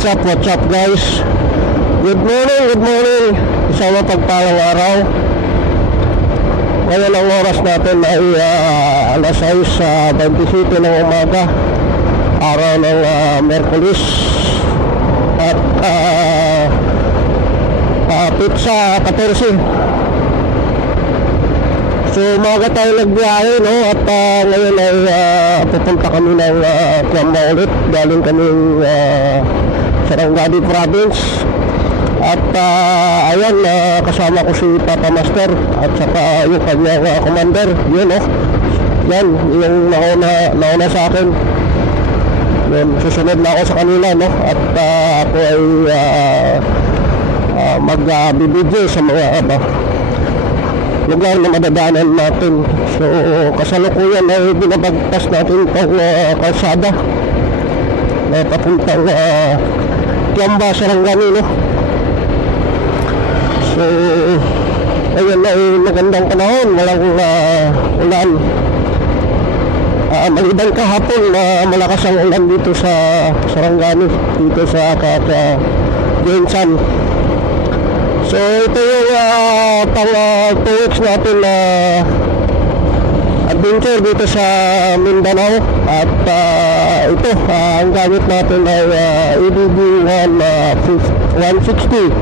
What's up guys? Good morning. Isang mapagpalang araw. Ngayon ang oras natin ay alas 6:27 ng umaga, araw ng Merkulis. At pizza 14. So umaga tayo nagbiyahe, no? At ngayon ay pupunta kami ng Kiamba ulit. Galing kaming Sarangani Province. At ayan, kasama ko si Papa Master at saka yung kanyang commander. Yun, no? Yan, yung nauna sa akin. Yun, susunod na ako sa kanila, no? At ako ay magbibidyo sa mga lugar na madadaanan natin. So kasalukuyan ay binabagtas natin itong kalsada na papuntang Kiamba, Sarangani, no? So ayun ay magandang panahon, walang ulan. Maliban kahapon na malakas ang ulan dito sa Sarangani, dito sa Gensan. So ito yung pang 2 weeks natin na adventure dito sa Mindanao. At ito, ang gamit natin ay ADB 160.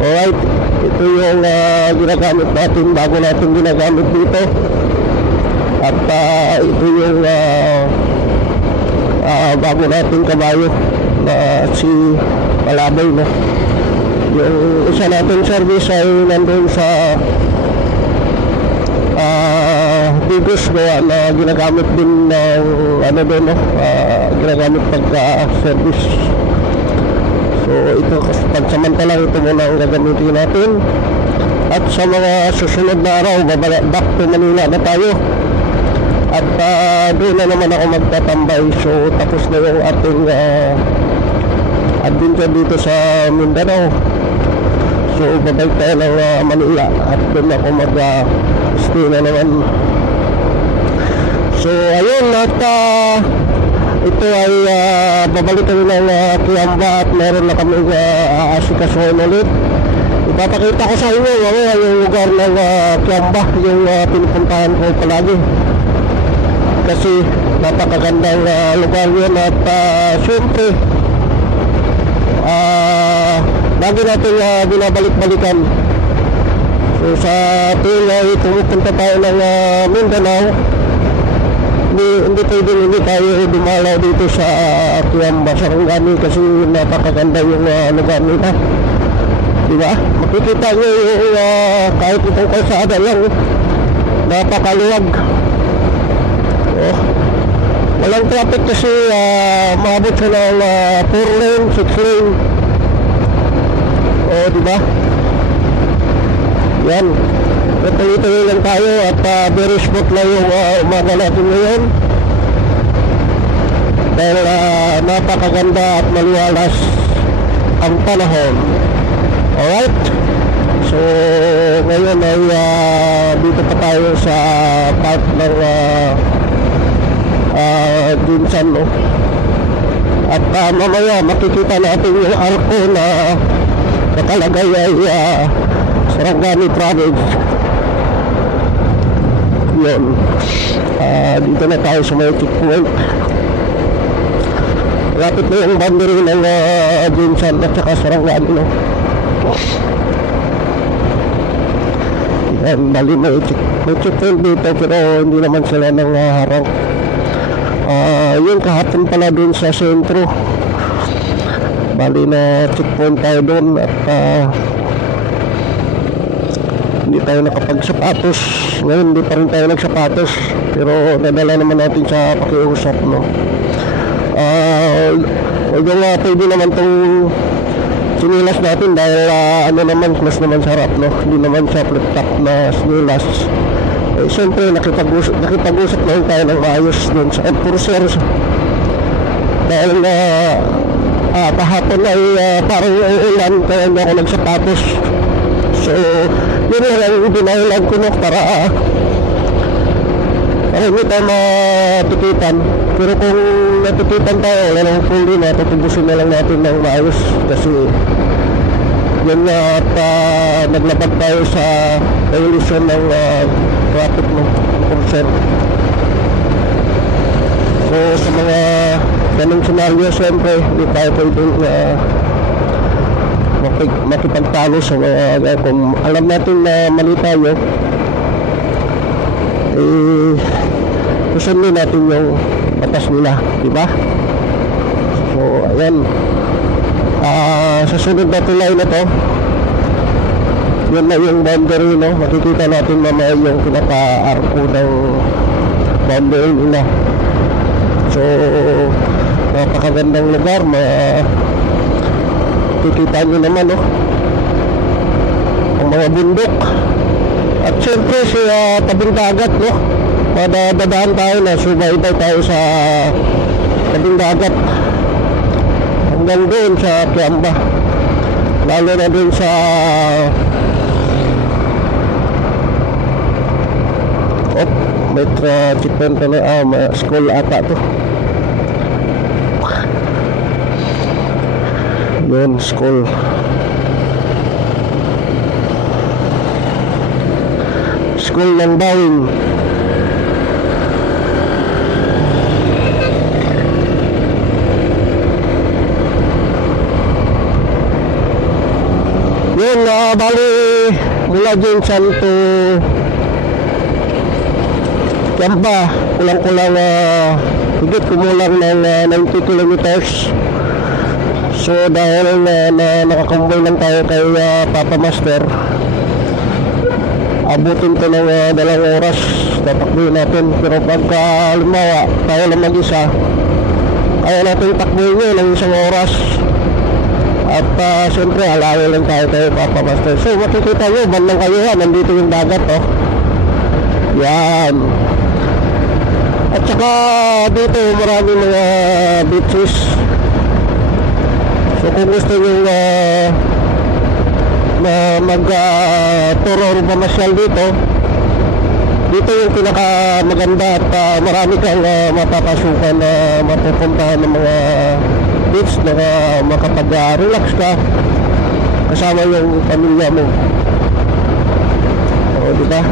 Alright, ito yung ginagamit natin, bago natin ginagamit dito. At ito yung bago natin kabayo na si Malabay, no? Yung isa natin service ay nandun sa Bigos na ginagamit din ng doon, no? Ginagamit pagka-service. So ito, pansamantala ito muna ang gagamitin natin. At sa mga susunod na araw, back to Manila na tayo. At doon na naman ako magtatambay. So tapos na yung ating adventure dito sa Mindanao. So babalik tayo ng Manila at doon ako mag-stay na naman. So ayun, at ito ay babalik kami ng Kiamba at meron na kami aasikasuhin ulit. Ipapakita ko sa inyo yung lugar ng Kiamba, yung pinupuntahan ko palagi kasi napakagandang lugar yun. At syempre lagi natin binabalik-balikan. So sa tuwing ay pumupunta tayo ng Mindanao, hindi tayo dumalaw dito sa Kiamba, Sarangani kasi napakaganda yung lugar nila, diba? Makikita nyo yung kahit itong kalsada lang, napakaluwag. Walang traffic kasi maabot siya ng 4 lane, 6 lane. Diba? Yan. Tuloy-tuloy lang tayo at very smooth na yung umaga natin ngayon. Dahil napakaganda at maliwalas ang panahon. Alright? So, ngayon ay dito pa tayo sa part ng Gensan, no? At mamaya makikita natin yung arko na nakalagay ay Sarangani Province. Yun. Dito na tayo sa may checkpoint. Lapit na yung boundary ng Gensan at saka Sarangani, no? Yan, bali may checkpoint dito pero hindi naman sila nang harang. Yun, kahapon pala dun sa sentro, bali na checkpoint tayo dun at hindi tayo nakapagsapatos. Ngayon hindi pa rin tayo nagsapatos pero nadala naman natin sa pakiusap, no? Although pwede naman tong sinilas natin dahil naman, mas naman sarap, no? Hindi naman siya flip-top na sinilas. Siyempre nakipag-usap lang tayo ng ayos dun sa enforcer dahil kahapon ay parang ulan kaya hindi ako nagsapatos. So yun lang ang binahilan ko, no? Para Ay, hindi tayo matikitan. Pero kung natikitan tayo, wala nang full na, tutubusin na lang natin ng maayos. Kasi yun nga at naglabag tayo sa violation ng traffic ng concern. So sa mga ganung senaryo, siyempre hindi tayo pwedeng makipagtalo sa mga kung alam natin na mali tayo, susundin natin yung batas nila, diba? So ayan, sa sunod na tulay na to, yun na yung boundary, no? Makikita natin mamaya yung pinaka-arco ng boundary nila. So napakagandang lugar, makikita nyo naman, no? Ang mga bundok at syempre sa tabing dagat, no? Madadaan tayo na subaybay tayo sa tabing dagat hanggang doon sa Kiamba, lalo na doon sa may checkpoint na school ata to. Yun, school. School ng Bawing. Yun, bali mula Jensan to Kiamba, kulang-kulang higit kumulang ng 90 kilometers. So dahil nakakamboy lang tayo kay Papa Master, abutin ko ng 2 oras tatakbuhin natin. Pero pagka halimbawa tayo lang mag-isa, kaya natin takbuhin nyo ng 1 oras. At siyempre halawi lang tayo kay Papa Master. So makikita nyo, bandang kayo nandito yung dagat, oh. Yan. At saka dito maraming mga beaches. So kung gusto nyo na mag-tour or mamasyal dito, dito yung pinaka maganda at marami kang mapapasukan na mapupuntahan ng mga beach na makapag-relax ka kasama yung pamilya mo. O, diba?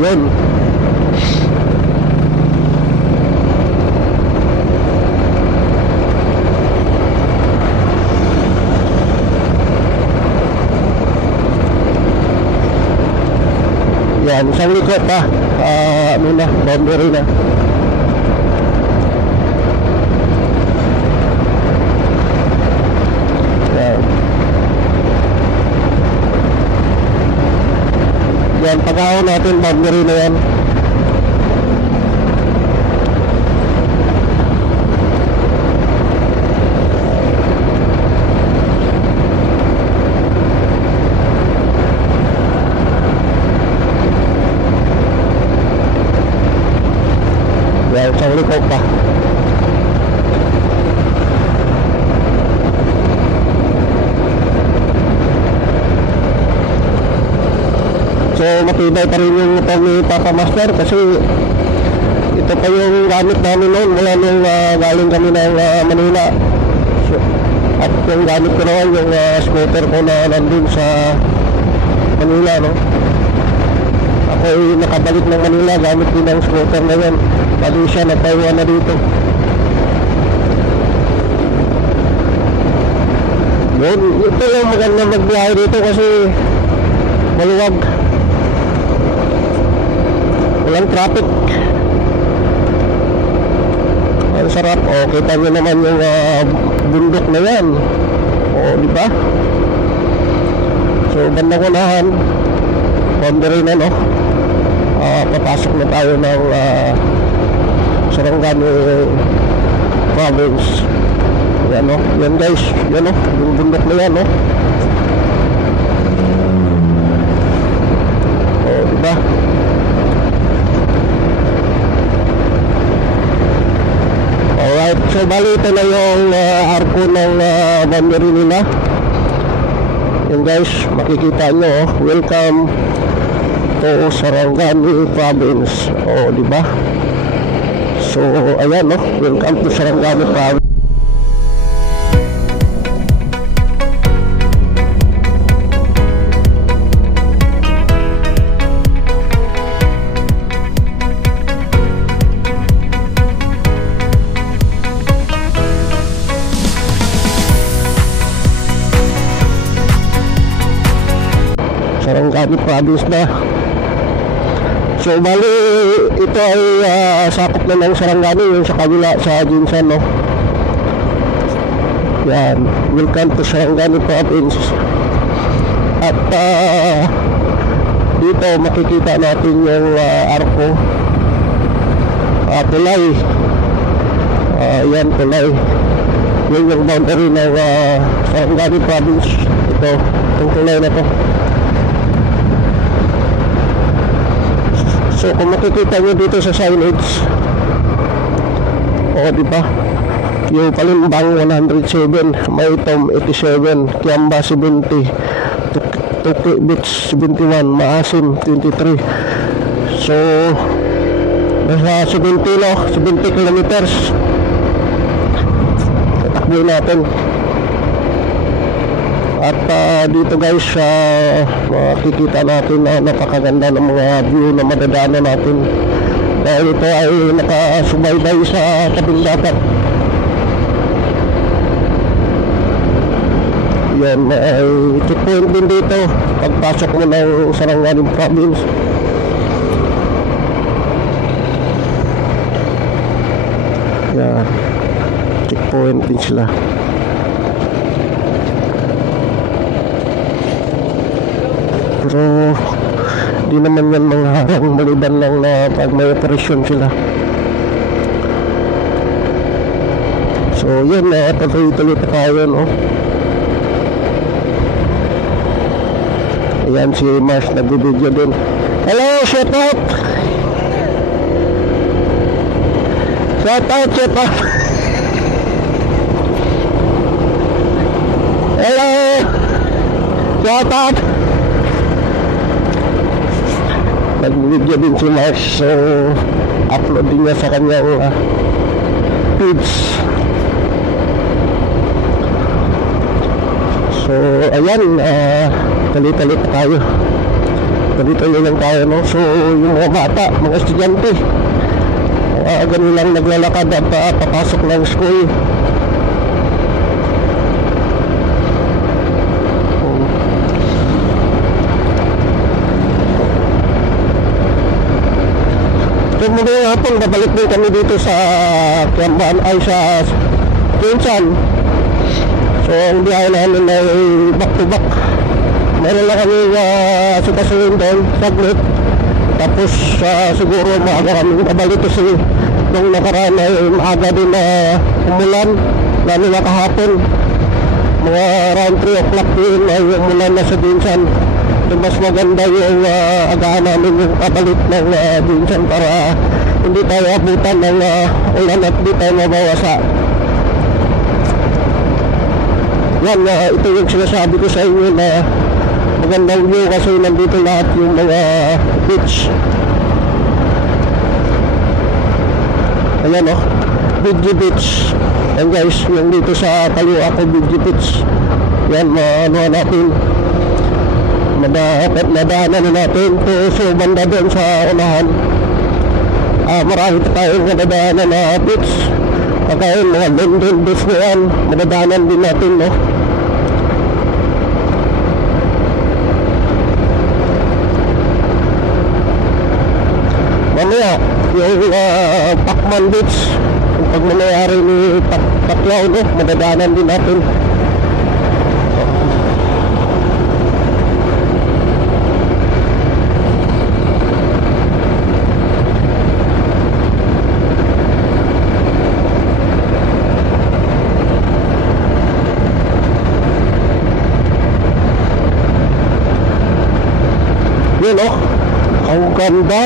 Yun. Yan, isang likod pa. Ano na, boundary na. Yan. Yan, pagkakaon natin, boundary na yan. Yan, sa likod pa. So matibay pa rin yung ito ni Papa Master kasi ito pa yung gamit namin noon mula nung galing kami ng Manila. So, at yung gamit ko naman yung scooter ko na nandun sa Manila, no? Ako ay nakabalik ng Manila gamit din ang scooter na yan. Pati siya nagpaiwan na dito. Yun, ito yung maganda magbiyahe dito kasi maluwag. Walang traffic. Ang sarap. O, kita nyo naman yung bundok na yan. O, diba? So, bandang unahan, boundary na, no? Papasok na tayo ng Sarangani province. Yan, no? Yan, guys. Yan, no? Yung bundok na yan, no? O, diba? Alright, so bali ito na yung arko ng boundary nila. Yung Ayan guys, makikita nyo, welcome to Sarangani Province. O, di ba? So, ayan, no? Welcome to Sarangani Province. Sarangani Province na. So bali ito ay sakop na ng Sarangani, yung sa kabila sa Jinsan, no? Yan, welcome to Sarangani Province. At dito makikita natin yung arko, tulay. Yan, tulay. Yun yung boundary ng Sarangani Province. Itong tulay na to. So kung makikita nyo dito sa signage, di ba? Yung Palimbang 107, Maitom 87, Kiamba 70, Tuki Beach 71, Maasim 23. So nasa 70 kilometers. Tatakbuhin natin. At dito guys, makikita natin na napakaganda ng mga view na madadaanan natin dahil ito ay nakasubaybay sa tabing dagat. Yan, may checkpoint din dito pagpasok mo ng Sarangani Province. Yan, checkpoint din sila. Pero di naman yan mga harang, maliban lang na pag may operasyon sila. So yun, tuloy-tuloy pa tayo, no? Ayan si Mars, nag-video din. Hello, shout out! Shout out, shout out! Hello! Shout out! Nag-video din si Mars, so upload din niya sa kanyang page. So ayan, talit-talit tayo. Talit-talit lang tayo, no? So yung mga bata, mga estudyante, ganun lang naglalakad at papasok ng school. So muli hapon, babalik din kami dito sa Kiamban, ay sa Jinsan. So ang biyahe namin ay back to back. Meron lang kami sitasuin doon, saglit. Tapos siguro maaga kami babalik kasi nung nakaraan ay maaga din na umulan, lalo na kahapon. Mga around 3 o'clock din ay umulan na sa Jinsan. Mas maganda yung agahan namin yung pabalik ng Jinsan para hindi tayo abutan ng ulan at hindi tayo mabawasa. Yan, ito yung sinasabi ko sa inyo na magandang view kasi nandito lahat yung mga beach. Ayan, Bidji Beach. Yan guys, yung dito sa Kaliwa ako, Bidji Beach. Yan, natin nadaanan na natin so banda doon sa unahan. Marami tayong nadaanan na beach, pagkain mga London beach na yan, madadaanan din natin, no? Mamaya yung Pacman Beach, yung pagmamayari ni Pacquiao, no? Madadaanan din natin. Yun, ang ganda.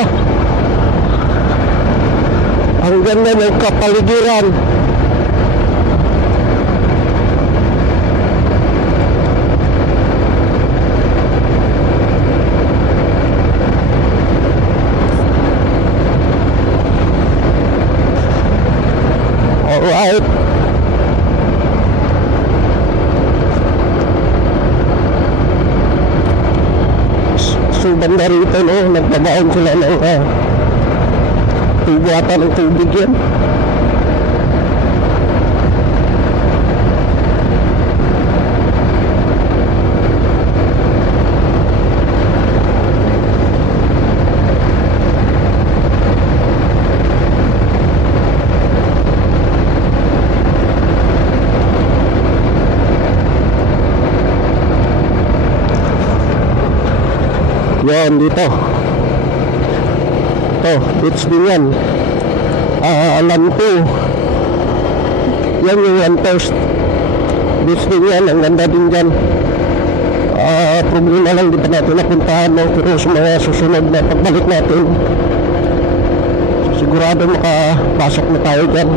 Ang ganda ng kapaligiran. maganda rito, no? Nagpabaon sila ng tubo ata ng tubig yan. Yan, dito. Ito, beach din yan. Alam ko. Yan yung one first. Beach din yan, ang ganda din dyan. Problema lang, di pa natin napuntahan, no? Pero sa mga susunod na pagbalik natin, sigurado makapasok na tayo dyan.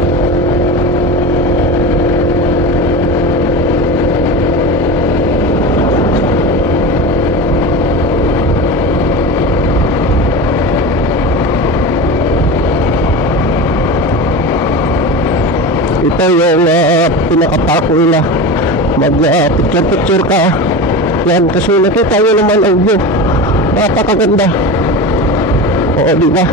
Ito yung pinaka-park nila. Mag-picture-picture ka. Yan, kasi nakita nyo naman ang view. Napakaganda. Oo, di ba?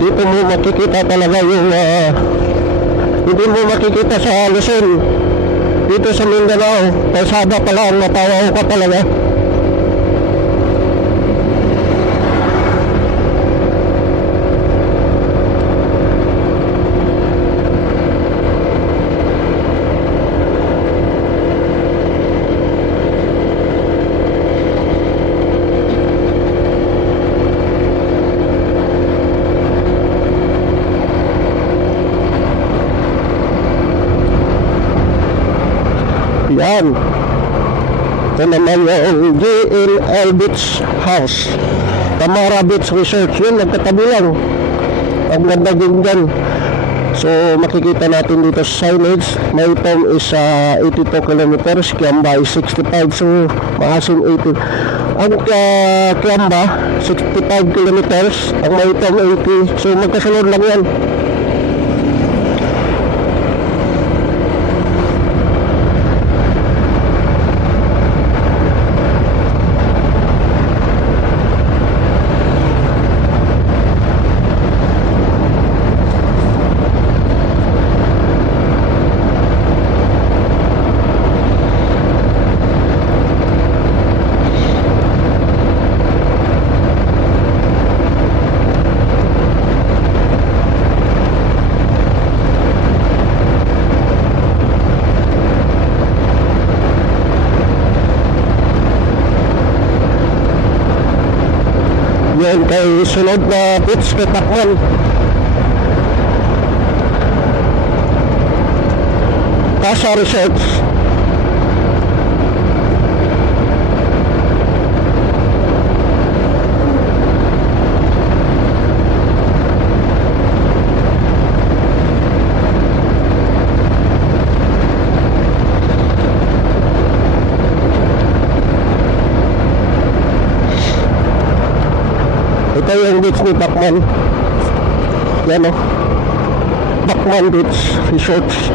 Dito mo makikita talaga yung hindi mo makikita sa Luzon. Dito sa Mindanao, kalsada pala ang matawaw ka talaga. Yan. Ito naman yung GNL Beach House, Tamara Beach Resort. Yun, nagkatabi lang. Ang ganda din dyan. So makikita natin dito sa signage, Maytom is 82 kilometers, Kiamba is 65. So maasin 80. Ang Kiamba 65 kilometers, ang Maytom 80. So magkasunod lang yan. Yan kay sunod na beach kay Takman. Casa Resorts. Ito yung beach ni Bacman. Yan o, Bacman Beach Resorts.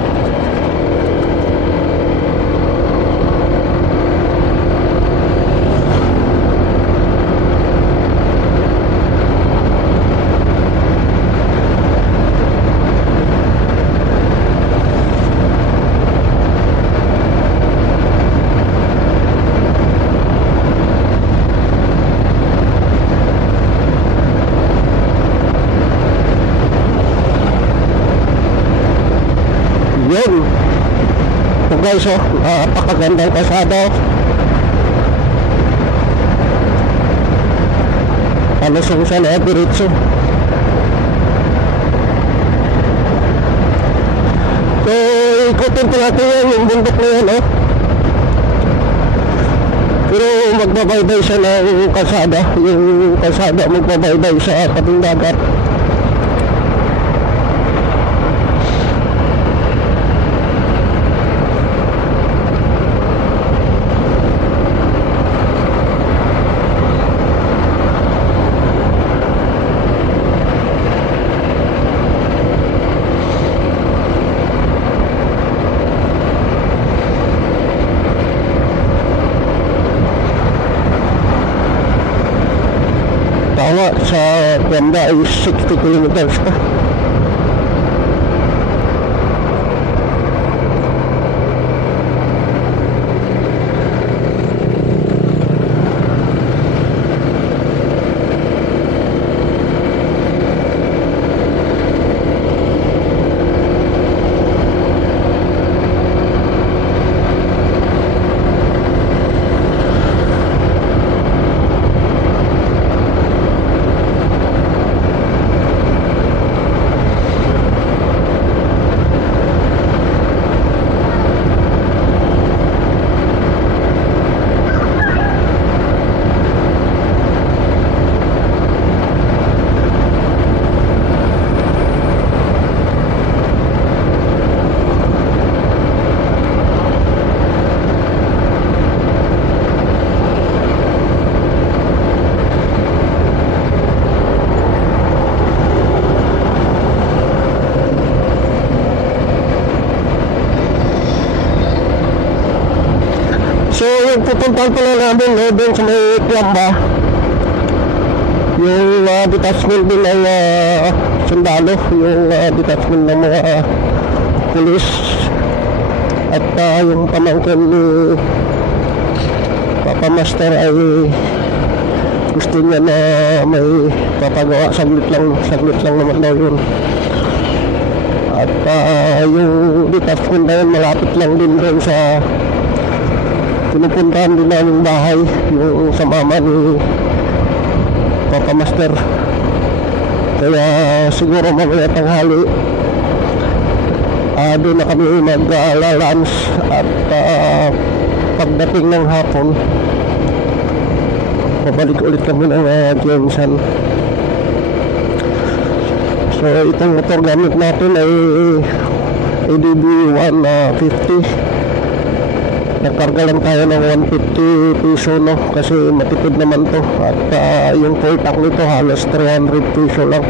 Yun. So guys, napakagandang kalsada. Palusong sa diretso. So ikutin po natin yan, yung bundok na yan, pero magbabaybay siya ng kalsada. Yung kalsada magbabaybay sa tabing dagat. sa Ganda ay 60 kilometers pa. So yung pupuntahan pala namin doon sa may Kiamba, yung detachment din ng sundalo, yung detachment ng mga pulis, at yung pamangkin ni Papa Master ay gusto niya na may papagawa, saglit lang naman daw yun. At yung detachment na yun malapit lang din doon sa pinupuntahan din namin bahay, yung sa mama ni Papa Master. Kaya siguro mamaya tanghali doon na kami mag-lunch, at pagdating ng hapon pabalik ulit kami ng Jensen. So itong motor gamit natin ay ADB 150. Nagkarga lang tayo ng 150 piso, no, kasi matipid naman to, at yung full tank nito halos 300 piso lang.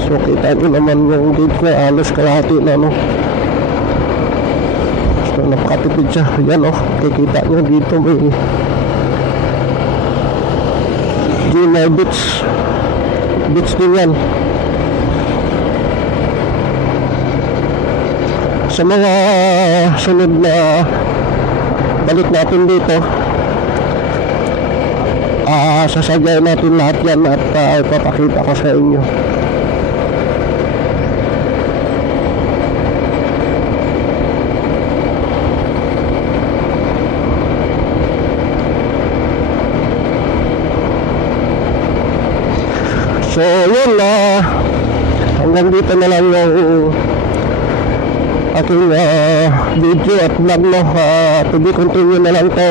So kita nyo naman yung gauge na halos kalahati na, no. So napakatipid siya. Yan, oh, kikita nyo dito may G9 bits din yan. Sa mga sunod na balik natin dito, sasagay natin lahat yan at ipapakita ko sa inyo. So yun, hanggang dito na lang yung aking video at vlog, no. To be continue na lang to.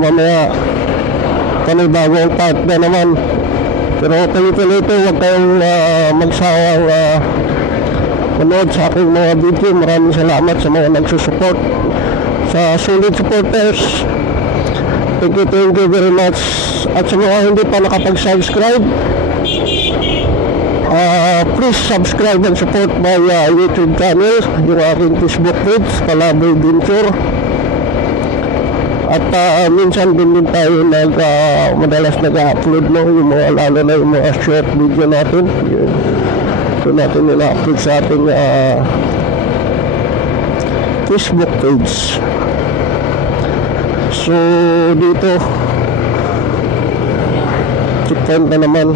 Mamaya kami bagong part na naman, pero tuloy-tuloy ito. Huwag kayong magsawang manood sa aking mga video. Maraming salamat sa mga nagsusupport, sa solid supporters. Thank you very much. At sa mga hindi pa nakapag-subscribe, please subscribe and support my YouTube channel, yung aking Facebook page, Palaboy Venture. At minsan din tayo madalas nag-upload, no, yung mga, lalo na yung mga short video natin. Ito natin nila-upload sa ating Facebook page. So dito checkpoint na naman.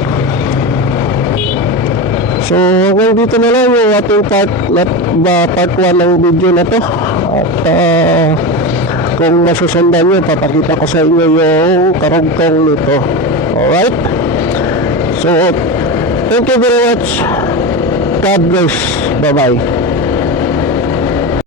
So hanggang dito na lang yung ating part 1 ng video na to. At kung masusundan nyo, papakita ko sa inyo yung karugtong nito. Alright? So thank you very much. God bless. Bye bye.